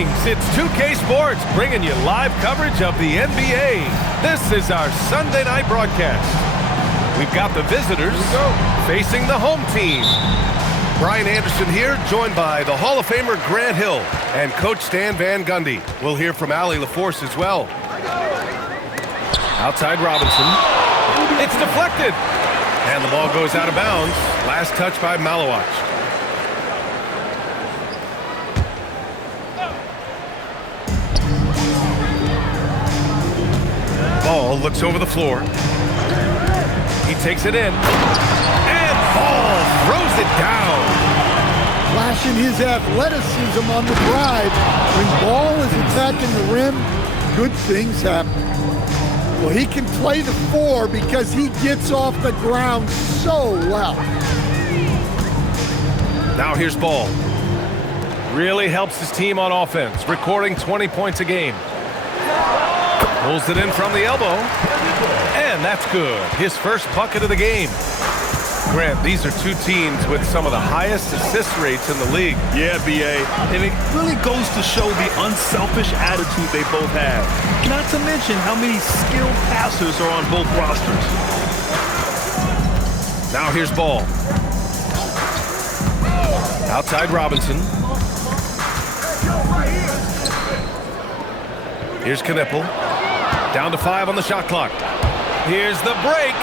Greetings, it's 2K Sports bringing you live coverage of the NBA. This is our Sunday night broadcast. We've got the visitors facing the home team. Brian Anderson here, joined by the Hall of Famer Grant Hill and Coach Stan Van Gundy. We'll hear from Allie LaForce as well. Outside Robinson. It's deflected. And the ball goes out of bounds. Last touch by Malawach. Ball looks over the floor. He takes it in. And Ball throws it down. Flashing his athleticism on the drive. When Ball is attacking the rim, good things happen. Well, he can play the 4 because he gets off the ground so well. Now here's Ball. Really helps his team on offense, recording 20 points a game. Pulls it in from the elbow. And that's good. His first bucket of the game. Grant, these are two teams with some of the highest assist rates in the league. Yeah, B.A. And it really goes to show the unselfish attitude they both have. Not to mention how many skilled passers are on both rosters. Now here's Ball. Outside Robinson. Here's Knipple. Down to 5 on the shot clock. Here's the break.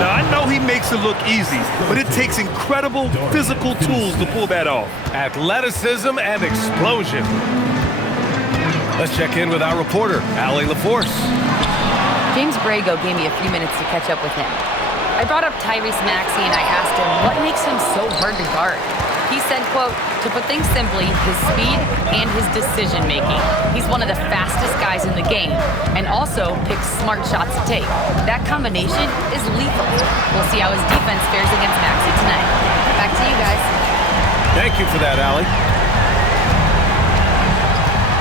Now, I know he makes it look easy, but it takes incredible physical tools to pull that off. Athleticism and explosion. Let's check in with our reporter, Allie LaForce. James Brago gave me a few minutes to catch up with him. I brought up Tyrese Maxey and I asked him what makes him so hard to guard. He said, quote, to put things simply, his speed and his decision-making. He's one of the fastest guys in the game and also picks smart shots to take. That combination is lethal. We'll see how his defense fares against Maxey tonight. Back to you guys. Thank you for that, Allie.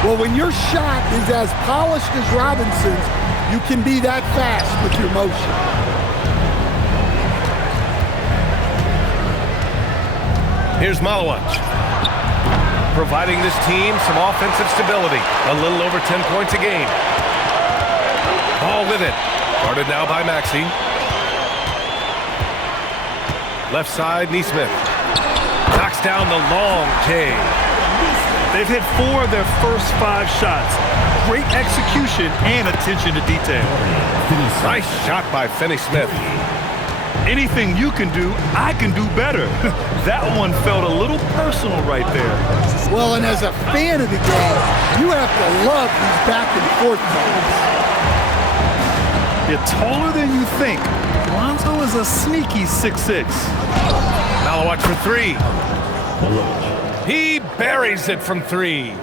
Well, when your shot is as polished as Robinson's, you can be that fast with your motion. Here's Malawach, providing this team some offensive stability. A little over 10 points a game. Ball with it. Guarded now by Maxey. Left side, Nesmith. Knocks down the long K. They've hit 4 of their first 5 shots. Great execution and attention to detail. Nice shot by Finney-Smith. Anything you can do, I can do better. That one felt a little personal right there. Well, and as a fan of the game, you have to love these back and forth moments. You're taller than you think. Lonzo is a sneaky 6'6". Malawach for 3. He buries it from 3.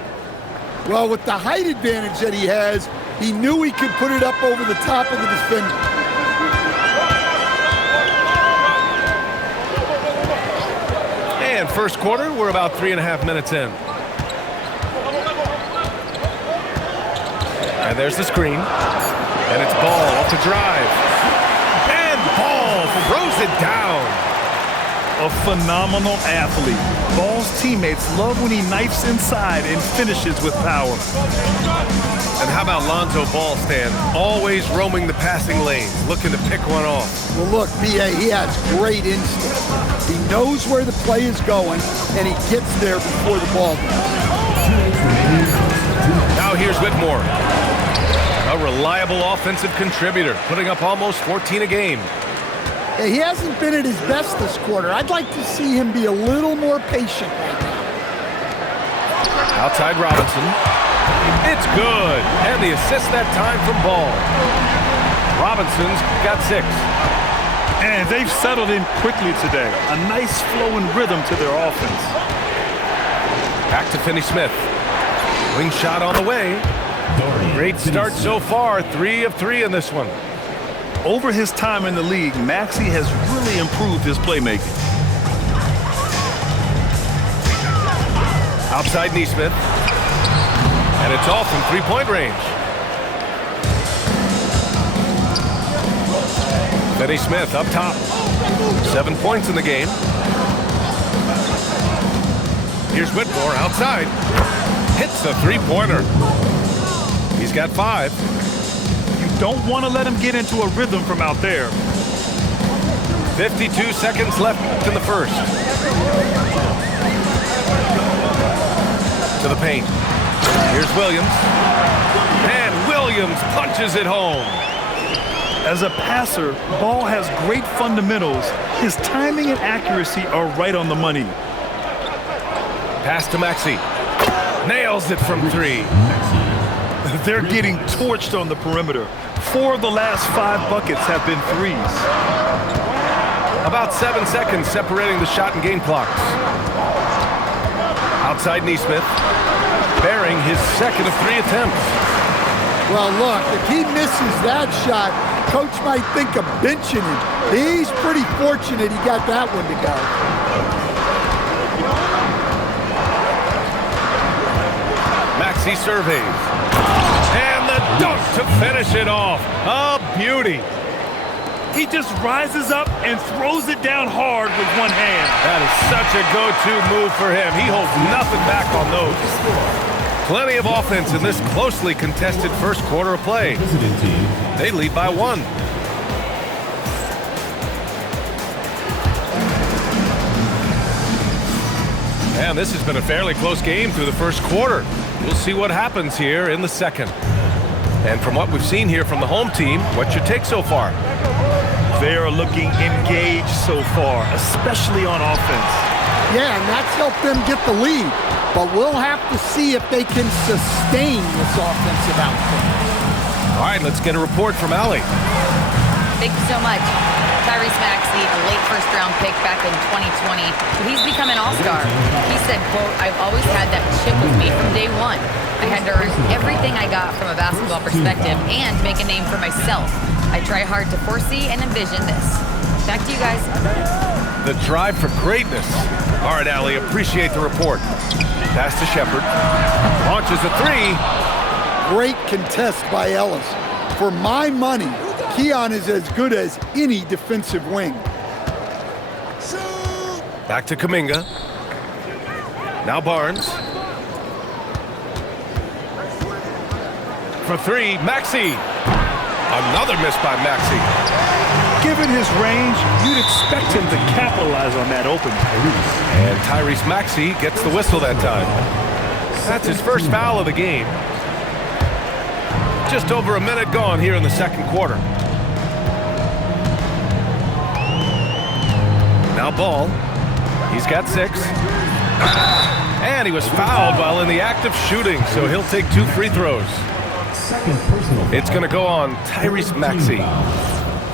Well, with the height advantage that he has, he knew he could put it up over the top of the defender. And first quarter, we're about 3.5 minutes in. And there's the screen. And it's Ball off the drive. And Ball throws it down. A phenomenal athlete. Ball's teammates love when he knifes inside and finishes with power. And how about Lonzo Ball, Stan? Always roaming the passing lanes, looking to pick one off. Well, look, B.A., he has great instinct. He knows where the play is going, and he gets there before the ball does. Now here's Whitmore. A reliable offensive contributor, putting up almost 14 a game. Yeah, he hasn't been at his best this quarter. I'd like to see him be a little more patient right now. Outside Robinson. It's good. And the assist that time from Ball. Robinson's got 6. And they've settled in quickly today. A nice flow and rhythm to their offense. Back to Finney-Smith. Wing shot on the way. Great start so far. 3 of 3 in this one. Over his time in the league, Maxey has really improved his playmaking. Outside Nesmith. And it's off from 3-point range. Finney-Smith up top. 7 points in the game. Here's Whitmore outside. hits a three-pointer. He's got 5. You don't want to let him get into a rhythm from out there. 52 seconds left in the first. To the paint. Here's Williams. And Williams punches it home. As a passer, Ball has great fundamentals. His timing and accuracy are right on the money. Pass to Maxey. Nails it from 3. They're getting torched on the perimeter. 4 of the last 5 buckets have been threes. About 7 seconds separating the shot and game clocks. Outside Neesmith. Bearing his second of 3 attempts. Well, look, if he misses that shot, coach might think of benching him. He's pretty fortunate he got that one to go. Maxey surveys. And the dunk to finish it off. A beauty. He just rises up and throws it down hard with one hand. That is such a go-to move for him. He holds nothing back on those. Plenty of offense in this closely contested first quarter of play. They lead by 1. And this has been a fairly close game through the first quarter. We'll see what happens here in the second. And from what we've seen here from the home team, what's your take so far? They are looking engaged so far, especially on offense. Yeah, and that's helped them get the lead. But we'll have to see if they can sustain this offensive output. All right, let's get a report from Allie. Thank you so much. Tyrese Maxey, a late first-round pick back in 2020, but he's become an all-star. He said, quote, "I've always had that chip with me from day one. I had to earn everything I got from a basketball perspective and make a name for myself. I try hard to foresee and envision this." Back to you guys. The drive for greatness. All right, Allie, appreciate the report. Pass to Shepard. Launches a 3. Great contest by Ellis. For my money, Keon is as good as any defensive wing. Back to Kuminga. Now Barnes. For 3, Maxey. Another miss by Maxey. Given his range, you'd expect him to capitalize on that opening. And Tyrese Maxey gets the whistle that time. That's his first foul of the game. Just over a minute gone here in the second quarter. Now Ball. He's got 6. And he was fouled while in the act of shooting, so he'll take 2 free throws. It's going to go on Tyrese Maxey.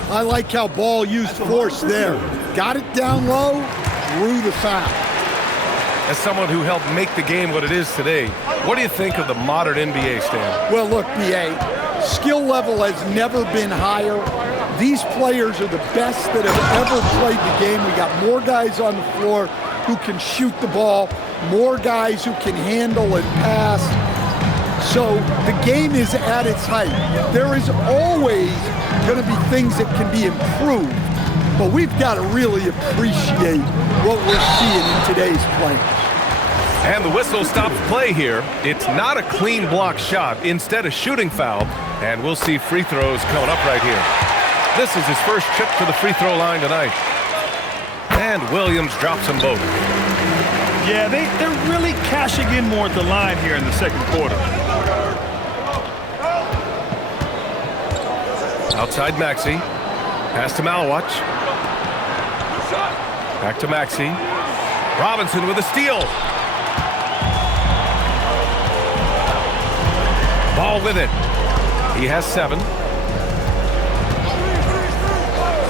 I like how Ball used force there. Got it down low, drew the foul. As someone who helped make the game what it is today, what do you think of the modern NBA, Stan? Well, look, B.A., skill level has never been higher. These players are the best that have ever played the game. We got more guys on the floor who can shoot the ball, more guys who can handle and pass. So the game is at its height. There is always going to be things that can be improved, but we've got to really appreciate what we're seeing in today's play. And the whistle stops play here. It's not a clean block shot, instead a shooting foul, and we'll see free throws coming up right here. This is his first trip to the free throw line tonight. And Williams drops them both. Yeah, they're really cashing in more at the line here in the second quarter. Outside Maxey. Pass to Malawach. Back to Maxey. Robinson with a steal. Ball with it. He has 7.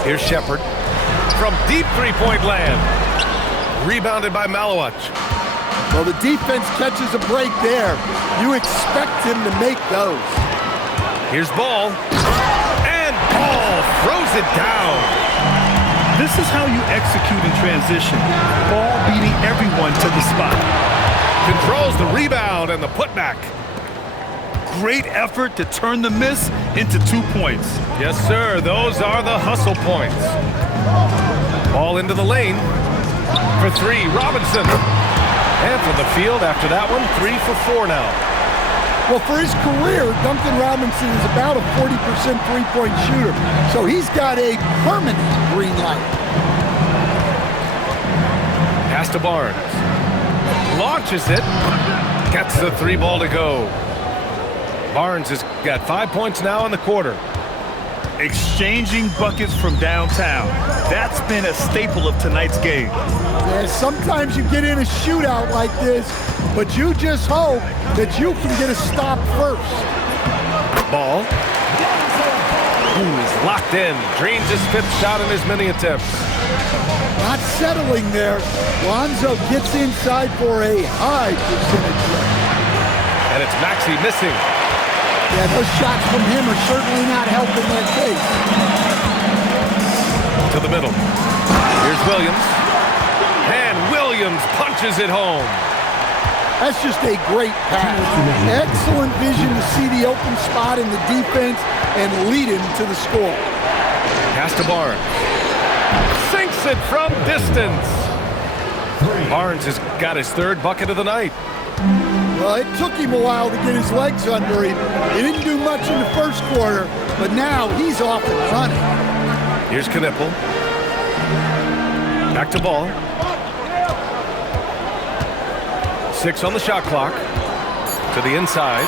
Here's Shepard. From deep three-point land. Rebounded by Malawach. Well, the defense catches a break there. You expect him to make those. Here's Ball. And Ball throws it down. This is how you execute in transition. Ball beating everyone to the spot. Controls the rebound and the putback. Great effort to turn the miss into 2 points. Yes, sir. Those are the hustle points. Ball into the lane. For 3, Robinson. And from the field after that one, 3 for 4 now. Well, for his career, Duncan Robinson is about a 40% three-point shooter, so he's got a permanent green light. Pass to Barnes. Launches it. Gets the 3 ball to go. Barnes has got 5 points now in the quarter. Exchanging buckets from downtown. That's been a staple of tonight's game. Yeah, sometimes you get in a shootout like this, but you just hope that you can get a stop first. Ball. He's locked in. Drains his 5th shot in as many attempts. Not settling there. Lonzo gets inside for a high percentage rate. And it's Maxey missing. Yeah, those shots from him are certainly not helping that case. To the middle. Here's Williams. And Williams punches it home. That's just a great pass. Excellent vision to see the open spot in the defense and lead him to the score. Pass to Barnes. Sinks it from distance. Barnes has got his 3rd bucket of the night. Well, it took him a while to get his legs under him. He didn't do much in the first quarter, but now he's off and running. Here's Knipple. Back to Ball. 6 on the shot clock. To the inside.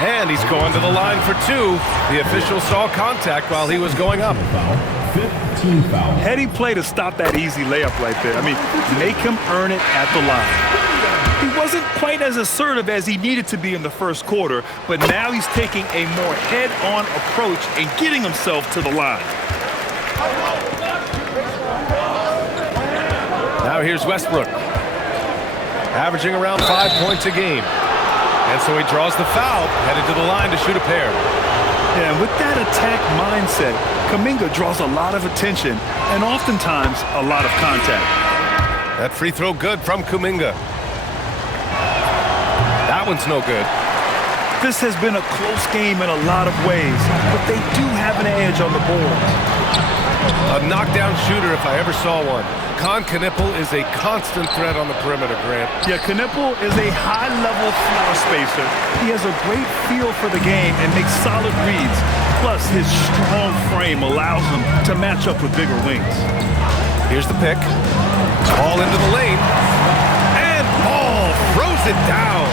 And he's going to the line for 2. The official saw contact while he was going up. 15 foul. Heady play to stop that easy layup right there. I mean, make him earn it at the line. He wasn't quite as assertive as he needed to be in the first quarter, but now he's taking a more head-on approach and getting himself to the line. Now here's Westbrook. Averaging around 5 points a game. And so he draws the foul, headed to the line to shoot a pair. Yeah, and with that attack mindset, Kuminga draws a lot of attention and oftentimes a lot of contact. That free throw good from Kuminga. That one's no good. This has been a close game in a lot of ways, but they do have an edge on the board. A knockdown shooter if I ever saw one. Knipple is a constant threat on the perimeter, Grant. Yeah, Knipple is a high-level floor spacer. He has a great feel for the game and makes solid reads. Plus, his strong frame allows him to match up with bigger wings. Here's the pick. Ball into the lane. And Ball throws it down.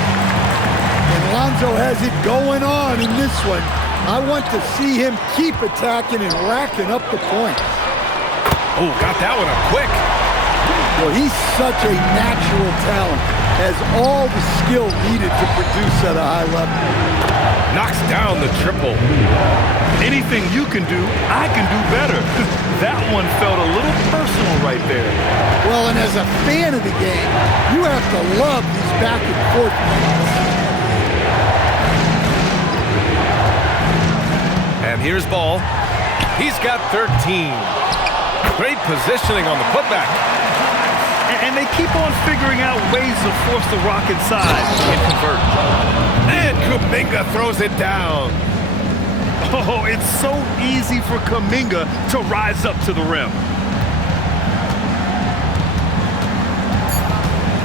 And Lonzo has it going on in this one. I want to see him keep attacking and racking up the points. Oh, got that one up quick. Well, he's such a natural talent. Has all the skill needed to produce at a high level. Knocks down the triple. Anything you can do, I can do better. That one felt a little personal right there. Well, and as a fan of the game, you have to love these back and forth games. And here's Ball. He's got 13. Great positioning on the putback. And they keep on figuring out ways to force the rock inside and convert. And Kuminga throws it down. Oh, it's so easy for Kuminga to rise up to the rim.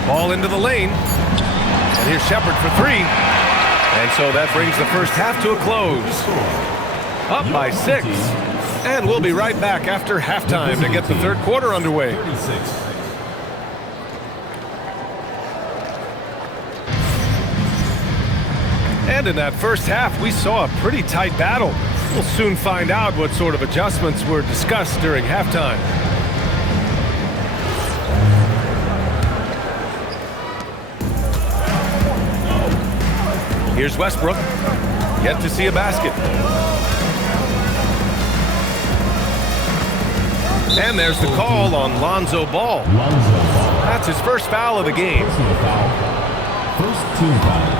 Ball into the lane. And here's Shepard for 3. And so that brings the first half to a close. Up by 6. And we'll be right back after halftime to get the 3rd quarter underway. And in that first half, we saw a pretty tight battle. We'll soon find out what sort of adjustments were discussed during halftime. Here's Westbrook. Yet to see a basket. And there's the call on Lonzo Ball. That's his first foul of the game. First team foul.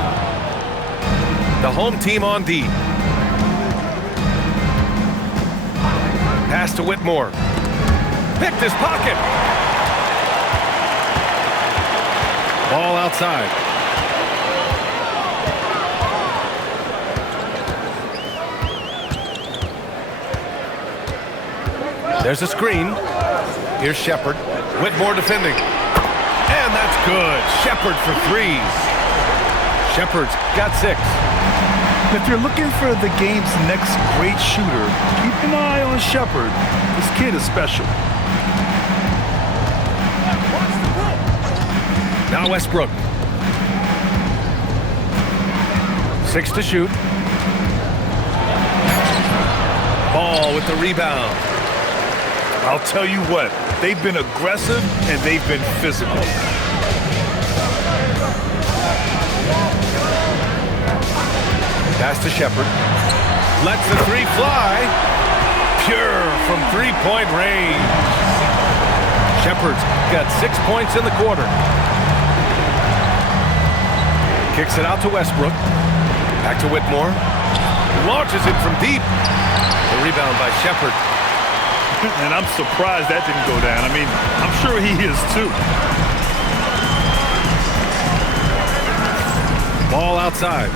The home team on D. Pass to Whitmore. Picked his pocket. Ball outside. There's a screen. Here's Shepard. Whitmore defending. And that's good. Shepard for 3. Shepard's got 6. If you're looking for the game's next great shooter, keep an eye on Shepard. This kid is special. Now Westbrook. 6 to shoot. Ball with the rebound. I'll tell you what, they've been aggressive and they've been physical. Pass to Shepard. Lets the 3 fly. Pure from 3-point range. Shepard's got 6 points in the quarter. Kicks it out to Westbrook. Back to Whitmore. Launches it from deep. The rebound by Shepard. And I'm surprised that didn't go down. I mean, I'm sure he is too. Ball outside.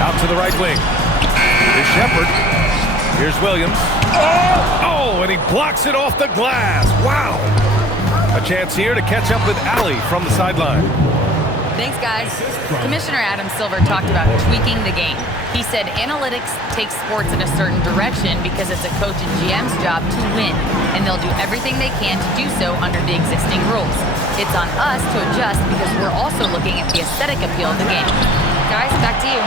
Out to the right wing. Here's Shepard. Here's Williams. Oh, and he blocks it off the glass. Wow. A chance here to catch up with Allie from the sideline. Thanks, guys. Commissioner Adam Silver talked about tweaking the game. He said analytics takes sports in a certain direction because it's a coach and GM's job to win, and they'll do everything they can to do so under the existing rules. It's on us to adjust because we're also looking at the aesthetic appeal of the game. Guys, back to you.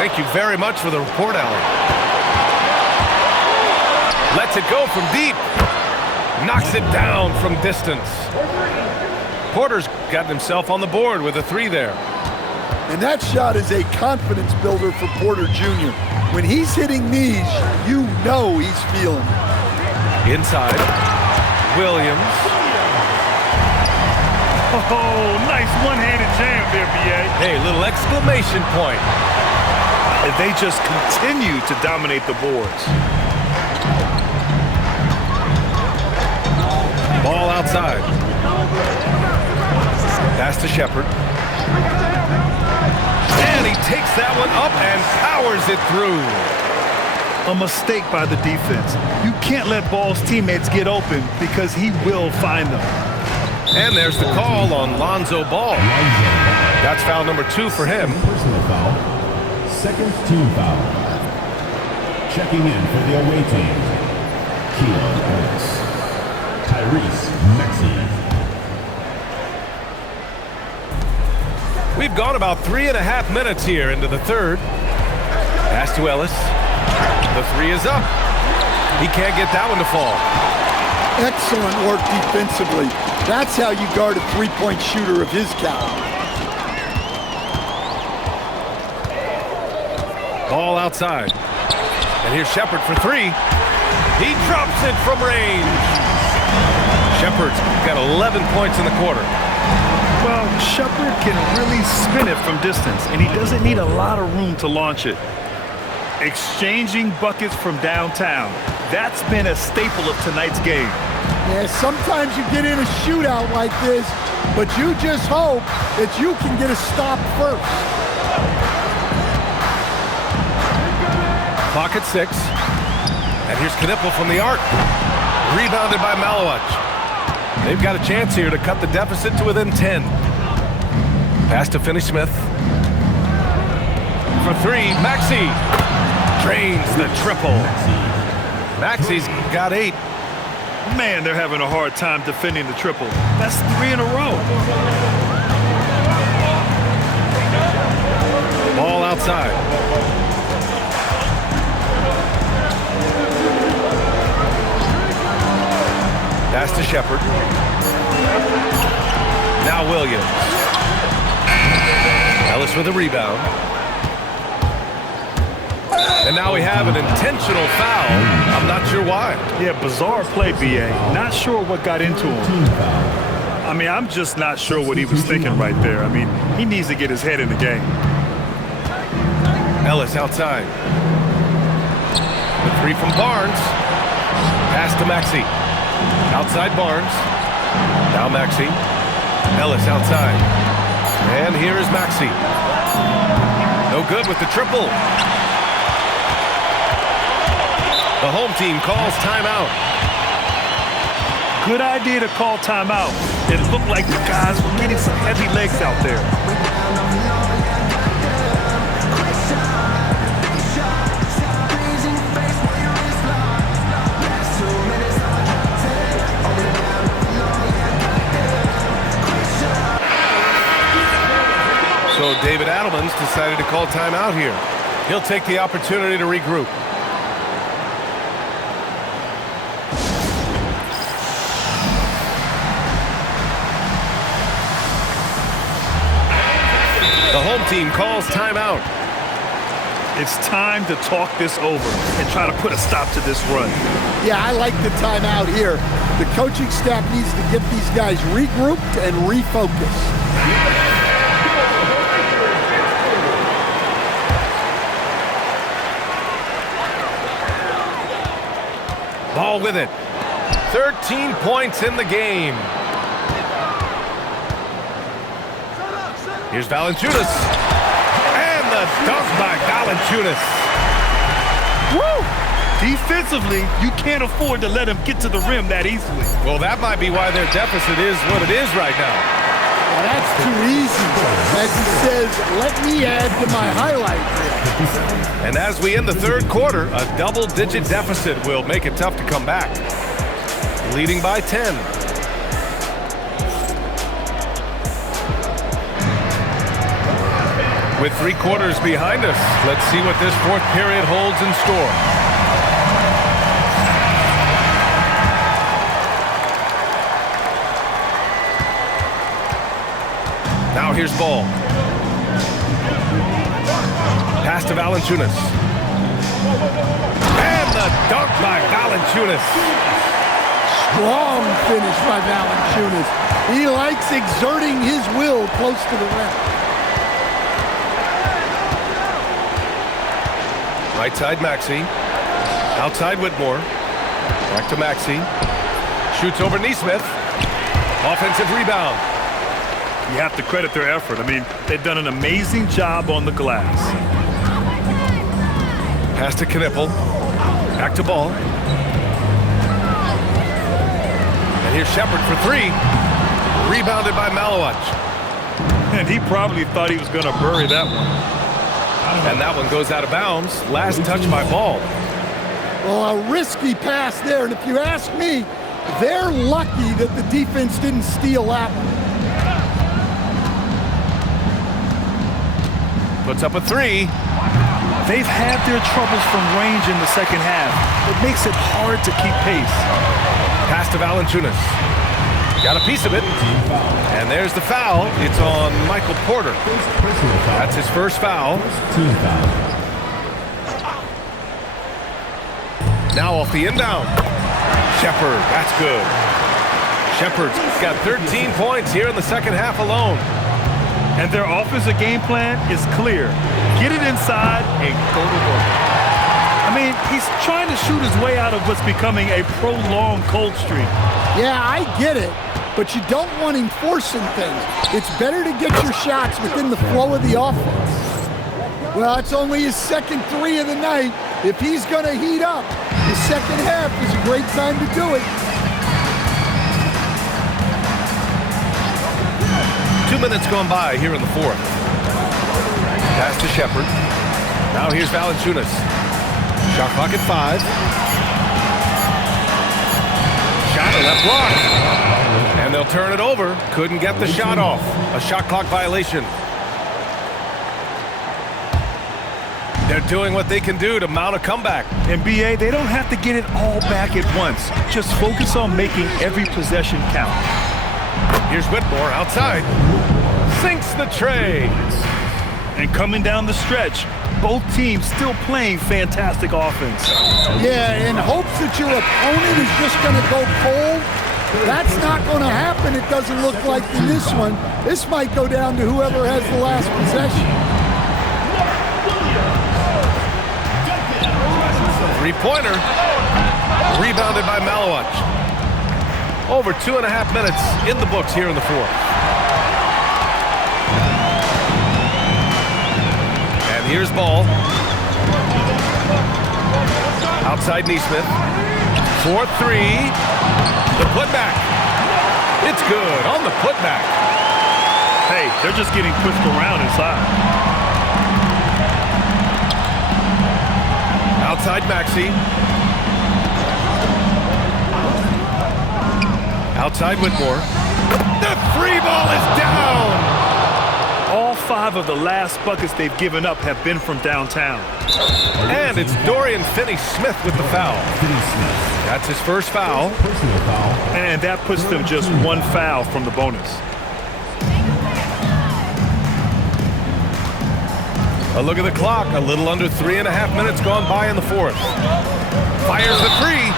Thank you very much for the report, Allie. Lets it go from deep. Knocks it down from distance. Porter's gotten himself on the board with a 3 there. And that shot is a confidence builder for Porter Jr. When he's hitting these, you know he's feeling it. Inside. Williams. Oh, nice one-handed jam there, B.A. Hey, little exclamation point. And they just continue to dominate the boards. Ball outside. Pass to Shepard. And he takes that one up and powers it through. A mistake by the defense. You can't let Ball's teammates get open because he will find them. And there's the call on Lonzo Ball. That's foul number 2 for him. Personal foul. Second team foul. Checking in for the away team. Keelan Ellis. Tyrese Maxey. We've gone about 3.5 minutes here into the third. Pass to Ellis. The 3 is up. He can't get that one to fall. Excellent work defensively. That's how you guard a three-point shooter of his caliber. Ball outside. And here's Shepard for 3. He drops it from range. Shepard's got 11 points in the quarter. Well, Shepard can really spin it from distance, and he doesn't need a lot of room to launch it. Exchanging buckets from downtown. That's been a staple of tonight's game. Yeah, sometimes you get in a shootout like this, but you just hope that you can get a stop first. Clock at 6. And here's Knipple from the arc. Rebounded by Malowich. They've got a chance here to cut the deficit to within 10. Pass to Finney-Smith. For 3, Maxey. Drains the triple. Maxey's got 8. Man, they're having a hard time defending the triple. That's 3 in a row. Ball outside. Pass to Shepard. Now Williams. Ellis with a rebound. And now we have an intentional foul. I'm not sure why. Yeah, bizarre play, B.A. Not sure what got into him. I mean, I'm just not sure what he was thinking right there. I mean, he needs to get his head in the game. Ellis outside. The 3 from Barnes. Pass to Maxey. Outside Barnes. Now Maxey. Ellis outside. And here is Maxey. No good with the triple. The home team calls timeout. Good idea to call timeout. It looked like the guys were getting some heavy legs out there. So David Adelman's decided to call timeout here. He'll take the opportunity to regroup. The home team calls timeout. It's time to talk this over and try to put a stop to this run. Yeah, I like the timeout here. The coaching staff needs to get these guys regrouped and refocused. Ball with it. 13 points in the game. Here's Valanciunas. And the dunk by Valanciunas. Woo! Defensively, you can't afford to let him get to the rim that easily. Well, that might be why their deficit is what it is right now. Well, that's too easy. As he says, let me add to my highlight reel. And as we end the third quarter, a double-digit deficit will make it tough to come back. Leading by 10. With 3 quarters behind us, let's see what this fourth period holds in store. Now here's Ball. Pass to Valanciunas. And the dunk by Valanciunas. Strong finish by Valanciunas. He likes exerting his will close to the rim. Right side, Maxey. Outside, Whitmore. Back to Maxey. Shoots over Neesmith. Offensive rebound. You have to credit their effort. I mean, they've done an amazing job on the glass. Pass to Knippel. Back to Ball. And here's Shepard for 3. Rebounded by Malowich. And he probably thought he was going to bury that one. And that one goes out of bounds. Last touch by Ball. Well, a risky pass there. And if you ask me, they're lucky that the defense didn't steal that one. Puts up a 3. They've had their troubles from range in the second half. It makes it hard to keep pace. Pass to Valanciunas. Got a piece of it. And there's the foul. It's on Michael Porter. That's his first foul. Now off the inbound. Shepard, that's good. Shepard's got 13 points here in the second half alone. And their offensive game plan is clear. Get it inside and go to work. I mean, he's trying to shoot his way out of what's becoming a prolonged cold streak. Yeah, I get it. But you don't want him forcing things. It's better to get your shots within the flow of the offense. Well, it's only his second 3 of the night. If he's going to heat up, the second half is a great time to do it. 2 minutes gone by here in the fourth. Pass to Shepard. Now here's Valanciunas. Shot clock at 5. Shot and left block. And they'll turn it over. Couldn't get the shot off. A shot clock violation. They're doing what they can do to mount a comeback. And BA, they don't have to get it all back at once. Just focus on making every possession count. Here's Whitmore outside. Sinks the tray. And coming down the stretch, both teams still playing fantastic offense. Yeah, in hopes that your opponent is just going to go cold. That's not going to happen, it doesn't look like in this one. This might go down to whoever has the last possession. 3-pointer. Rebounded by Malowich. Over 2.5 minutes in the books here in the fourth. And here's Ball. Outside Neesmith. 4-3. The putback. It's good on the putback. Hey, they're just getting pushed around inside. Outside Maxey. Outside Whitmore. The three ball is down. All 5 of the last buckets they've given up have been from downtown. And it's Dorian Finney-Smith with the foul. That's his first foul. And that puts them just 1 foul from the bonus. A look at the clock. A little under 3.5 minutes gone by in the fourth. Fires the three.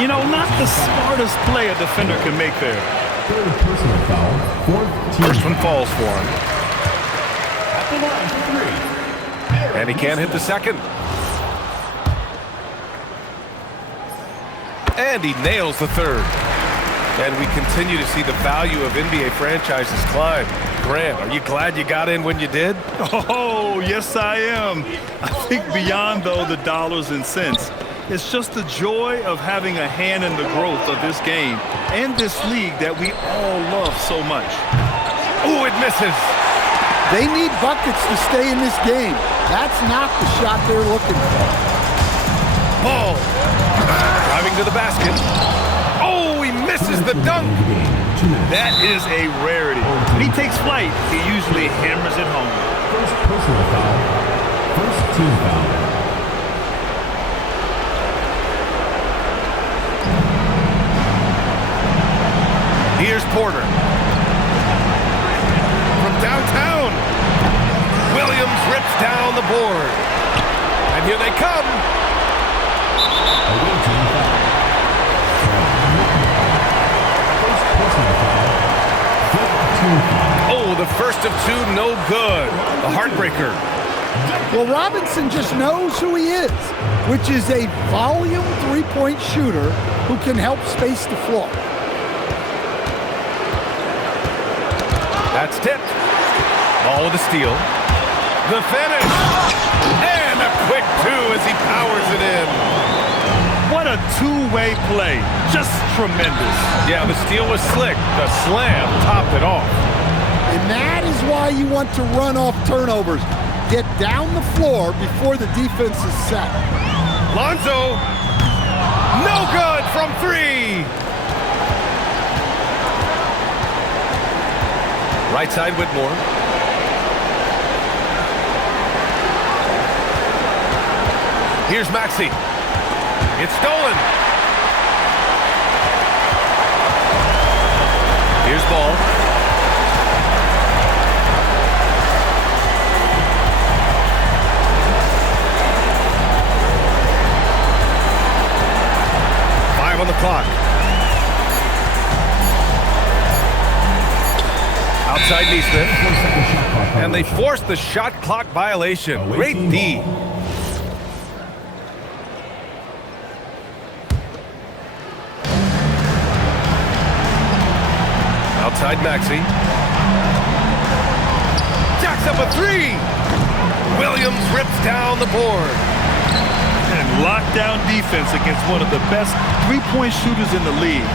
You know, not the smartest play a defender can make there. Third personal foul. First one falls for him. And he can't hit the second. And he nails the third. And we continue to see the value of NBA franchises climb. Grant, are you glad you got in when you did? Oh, yes, I am. I think beyond, though, the dollars and cents, it's just the joy of having a hand in the growth of this game and this league that we all love so much. Oh, it misses. They need buckets to stay in this game. That's not the shot they're looking for. Ball. Driving to the basket. Oh, he misses the dunk. That is a rarity. When he takes flight, he usually hammers it home. First personal foul. First team foul. Here's Porter. From downtown. Williams rips down the board. And here they come. Away team foul. First personal foul. Fifth team foul. Oh, the first of 2, no good. The heartbreaker. Well, Robinson just knows who he is, which is a volume three-point shooter who can help space the floor. That's tipped. Ball with a steal. The finish. And a quick 2 as he powers it in. What a two-way play. Just tremendous. Yeah, the steal was slick. The slam topped it off. And that is why you want to run off turnovers. Get down the floor before the defense is set. Lonzo. No good from 3. Right side Whitmore. Here's Maxey. It's stolen. Here's Ball. On the clock. Outside Neesmith. And they force the shot clock violation. Great D. Outside Maxey. Jacks up a 3. Williams rips down the board. And lockdown defense against one of the best three-point shooters in the league.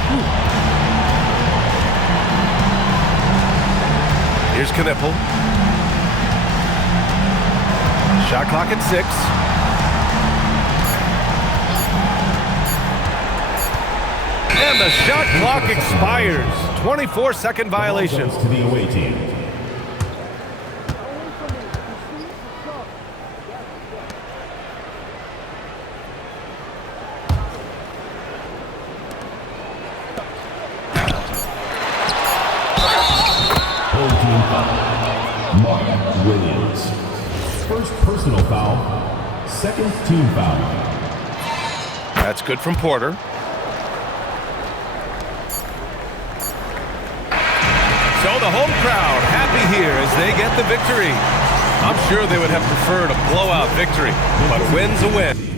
Here's Knipple. Shot clock at 6. And the shot clock expires. 24-second violation. To the away team. Mark Williams. First personal foul. Second team foul. That's good from Porter. So the home crowd happy here as they get the victory. I'm sure they would have preferred a blowout victory, but a win's a win.